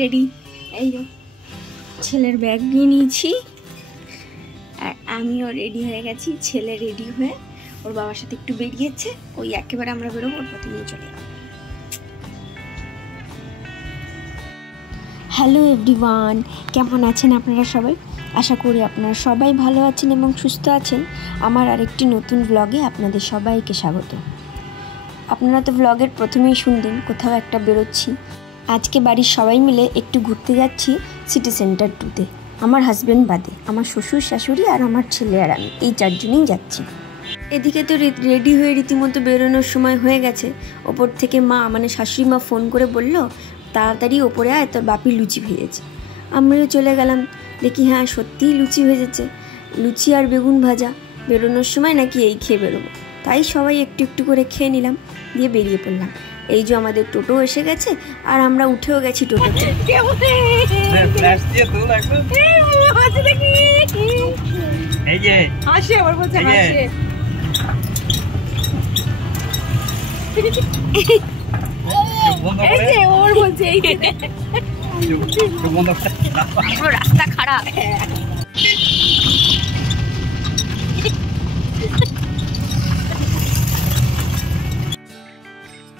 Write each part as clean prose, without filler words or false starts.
Ready. এই যে ছেলের ব্যাগ নিয়ে নিয়েছি আর আমিও রেডি হয়ে গেছি। ছেলে রেডি হয়ে ওর বাবার সাথে একটু বেরিয়েছে, ওই একেবারে আমরা বেরোবো, ওর পথে নিয়ে চলে যাবো। হ্যালো এভরিওয়ান, কেমন আছেন আপনারা সবাই? আশা করি আপনারা সবাই ভালো আছেন এবং সুস্থ আছেন। আমার আরেকটি নতুন ব্লগে আপনাদের সবাইকে স্বাগত। আপনারা তো ব্লগের প্রথমেই শুনলেন কোথাও একটা বেরোচ্ছি। আজকে বাড়ির সবাই মিলে একটু ঘুরতে যাচ্ছি সিটি সেন্টার 2-তে। আমার হাজব্যান্ড বাদে, আমার শ্বশুর শাশুড়ি আর আমার ছেলে আর আমি, এই 4 জনেই যাচ্ছি। এদিকে তো রেডি হয়ে রীতিমতো বেরোনোর সময় হয়ে গেছে। ওপর থেকে মা মানে শাশুড়ি মা ফোন করে বলল, তাড়াতাড়ি ওপরে আয়, তোর বাপি লুচি ভেজেছে। আমরাও চলে গেলাম, দেখি হ্যাঁ সত্যিই লুচি ভেজেছে, লুচি আর বেগুন ভাজা। বেরোনোর সময় নাকি এই খেয়ে বেরোবো, তাই সবাই একটু একটু করে খেয়ে নিলাম, দিয়ে বেরিয়ে পড়লাম। এই যে আমাদের টোটো এসে গেছে আর আমরা উঠেও গেছি টোটোতে। রাস্তা খারাপ।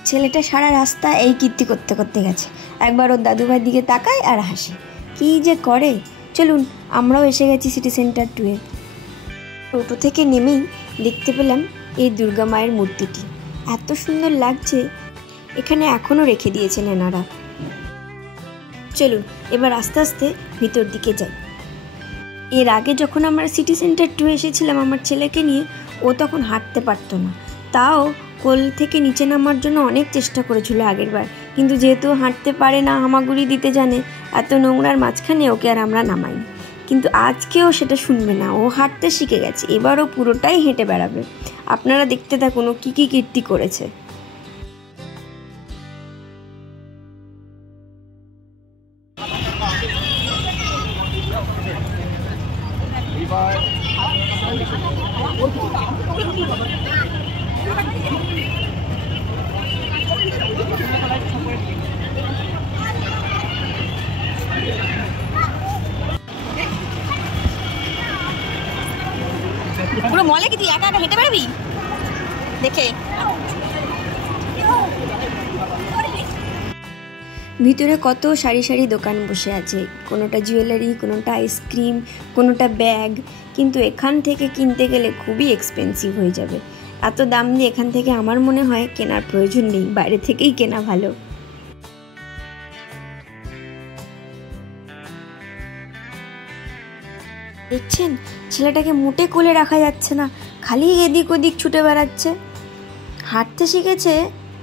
ছেলেটা সারা রাস্তা এই কীর্তি করতে করতে গেছে। একবার ওর দাদুভাইয়ের দিকে তাকায় আর হাসে, কি যে করে। চলুন, আমরাও এসে গেছি সিটি সেন্টার 2-এ। টোটো থেকে নেমেই দেখতে পেলাম এই দুর্গা মায়ের মূর্তিটি, এত সুন্দর লাগছে। এখানে এখনও রেখে দিয়েছেন এনারা। চলুন এবার আস্তে আস্তে ভিতর দিকে যাই। এর আগে যখন আমরা সিটি সেন্টার 2 এসেছিলাম আমার ছেলেকে নিয়ে, ও তখন হাঁটতে পারতো না। তাও কোল থেকে নিচে নামার জন্য অনেক চেষ্টা করেছিল আগের বার, কিন্তু যেহেতু হাঁটতে পারে না, হামাগুড়ি দিতে জানে, এত নোংরার মাঝখানে ওকে আর আমরা নামাইনি। কিন্তু আজকেও সেটা শুনবে না, ও হাঁটতে শিখে গেছে। এবারও পুরোটাই হেঁটে বেড়াবে। আপনারা দেখতে থাকুন ও কী কী কীর্তি করেছে। পুরো মলে কি তুই একা একা হেঁটে বেড়াবি? দেখে ভিতরে কত সারি সারি দোকান বসে আছে, কোনোটা জুয়েলারি, কোনোটা আইসক্রিম, কোনোটা ব্যাগ। কিন্তু এখান থেকে কিনতে গেলে খুবই এক্সপেন্সিভ হয়ে যাবে। এত দাম দিয়ে এখান থেকে আমার মনে হয় কেনার প্রয়োজন নেই, বাইরে থেকেই কেনা ভালো। দেখছেন ছেলেটাকে মোটে কোলে রাখা যাচ্ছে না, খালি এদিক ওদিক ছুটে বেড়াচ্ছে। হাঁটতে শিখেছে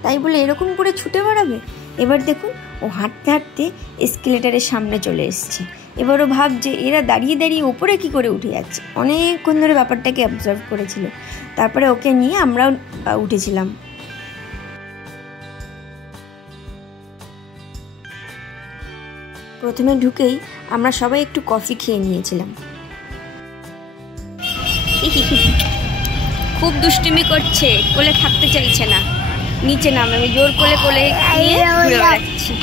তাই বলে এরকম করে ছুটে বেড়াবে? এবার দেখুন ও হাঁটতে হাঁটতে এসকেলেটারের সামনে চলে এসছে। এবারও ভাবছে এরা দাঁড়িয়ে দাঁড়িয়ে ওপরে কি করে উঠে যাচ্ছে। অনেকক্ষণ ধরে ব্যাপারটাকে অবজার্ভ করেছিল। তারপরে ওকে নিয়ে আমরাও উঠেছিলাম। প্রথমে ঢুকেই আমরা সবাই একটু কফি খেয়ে নিয়েছিলাম। খুব দুষ্টুমি করছে, কোলে থাকতে চাইছে না, নিচে নামে। আমি জোর কোলে কোলে নিয়ে ঘুরে বেড়াচ্ছি।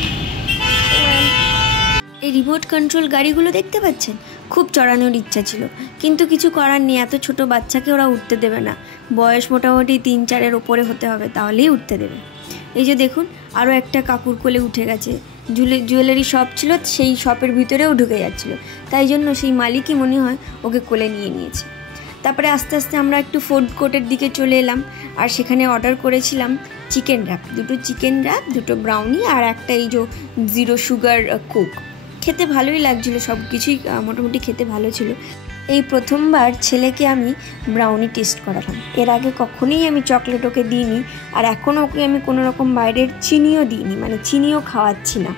এই রিমোট কন্ট্রোল গাড়িগুলো দেখতে পাচ্ছেন, খুব চড়ানোর ইচ্ছা ছিল, কিন্তু কিছু করার নেই। এত ছোট বাচ্চাকে ওরা উঠতে দেবে না। বয়স মোটামুটি 3-4-এর ওপরে হতে হবে, তাহলেই উঠতে দেবে। এই যে দেখুন আরও একটা কাকুর কোলে উঠে গেছে। জুয়েলারি শপ ছিল, সেই শপের ভিতরেও ঢুকে যাচ্ছিল। তাই জন্য সেই মালিকই মনে হয় ওকে কোলে নিয়ে নিয়েছে। তারপরে আস্তে আস্তে আমরা একটু ফুড কোর্টের দিকে চলে এলাম, আর সেখানে অর্ডার করেছিলাম চিকেন র্যাপ, 2টো চিকেন র্যাপ, 2টো ব্রাউনি আর একটা এই যে 0 সুগার কোক। খেতে ভালোই লাগছিলো, সব কিছুই মোটামুটি খেতে ভালো ছিল। এই প্রথমবার ছেলেকে আমি ব্রাউনি টেস্ট করালাম। এর আগে কখনোই আমি চকলেট ওকে দিইনি, আর এখনও ওকে আমি কোনো রকম বাইরের চিনিও দিইনি, মানে চিনিও খাওয়াচ্ছি না।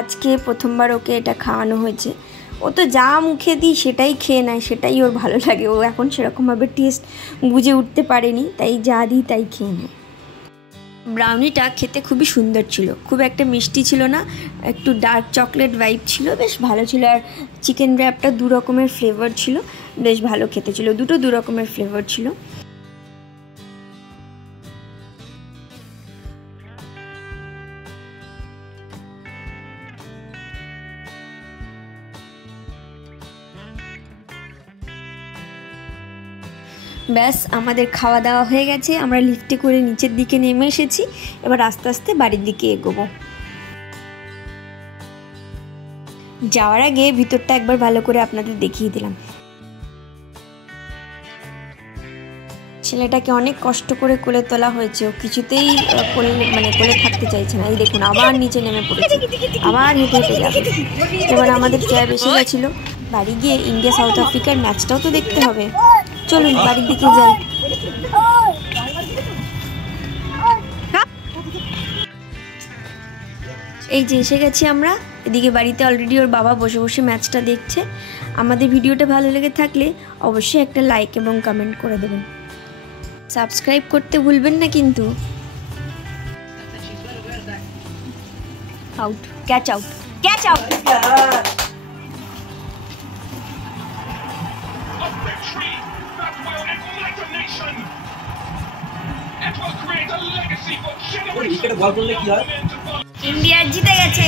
আজকে প্রথমবার ওকে এটা খাওয়ানো হয়েছে। ও তো যা মুখে দিই সেটাই খেয়ে নেয়, সেটাই ওর ভালো লাগে। ও এখন সেরকমভাবে টেস্ট বুঝে উঠতে পারেনি, তাই যা দিই তাই খেয়ে নেয়। ব্রাউনিটা খেতে খুবই সুন্দর ছিল, খুব একটা মিষ্টি ছিল না, একটু ডার্ক চকলেট ভাইব ছিল, বেশ ভালো ছিল। আর চিকেন র্যাপটা 2 রকমের ফ্লেভার ছিল, বেশ ভালো খেতে ছিল। 2টো 2 রকমের ফ্লেভার ছিল। ব্যাস আমাদের খাওয়া দাওয়া হয়ে গেছে, আমরা লিফটে করে নিচের দিকে নেমে এসেছি। এবার আস্তে আস্তে বাড়ির দিকে এগোবো। যাওয়ার আগে ভিতরটা একবার ভালো করে আপনাদের দেখিয়ে দিলাম। ছেলেটাকে অনেক কষ্ট করে কোলে তোলা হয়েছে, ও কিছুতেই কোলে থাকতে চাইছে না। এই দেখুন আবার নিচে নেমে পড়েছে, আবার হেঁটে হেঁটে যাবে। এবার আমাদের ক্যাব এসে গেছিলো। বাড়ি গিয়ে ইন্ডিয়া সাউথ আফ্রিকার ম্যাচটাও তো দেখতে হবে। চলুন বাড়ির দিকে যাই। এই যে এসে গেছি আমরা। এদিকে বাড়িতে অলরেডি ওর বাবা বসে বসে ম্যাচটা দেখছে। আমাদের ভিডিওটা ভালো লেগে থাকলে অবশ্যই একটা লাইক এবং কমেন্ট করে দেবেন। সাবস্ক্রাইব করতে ভুলবেন না কিন্তু। Out, catch out, catch out. India জিতে গেছে।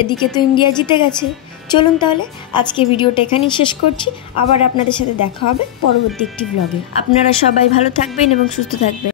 এদিকে তো ইন্ডিয়া জিতে গেছে। চলুন তাহলে আজকে ভিডিওটা এখানেই শেষ করছি। আবার আপনাদের সাথে দেখা হবে পরবর্তী একটি ব্লগে। আপনারা সবাই ভালো থাকবেন এবং সুস্থ থাকবেন।